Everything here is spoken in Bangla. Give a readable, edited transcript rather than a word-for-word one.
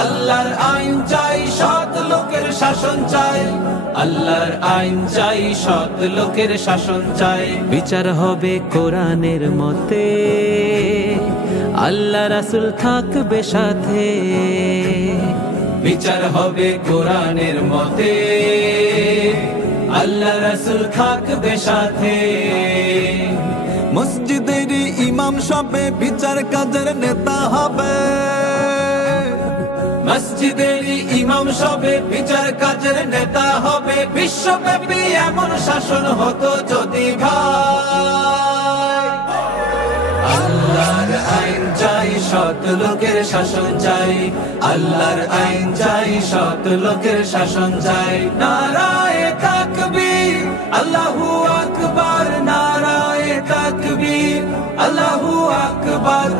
আল্লাহর আইন চাই, সৎ লোকের শাসন চাই, আল্লাহর আইন চাই, সৎ লোকের শাসন চাই। বিচার হবে কোরআনের মতে, আল্লাহ রাসূল থাকবে সাথে। বিচার হবে কোরআনের মতে, আল্লাহ রাসূল থাকবে সাথে। মসজিদের ইমাম সবে বিচার কাজের নেতা হবে, মসজিদের ইমাম সবে বিচার কাজের নেতা হবে। বিশ্বব্যাপী এমন শাসন হতো যদি ভাই। আল্লাহর আইন চাই, সৎ লোকের শাসন চাই, আল্লাহর আইন চাই, সৎ লোকের শাসন চাই। নারায়ে তাকবীর, আল্লাহু আকবার, নারায়ে তাকবীর, আল্লাহু আকবার।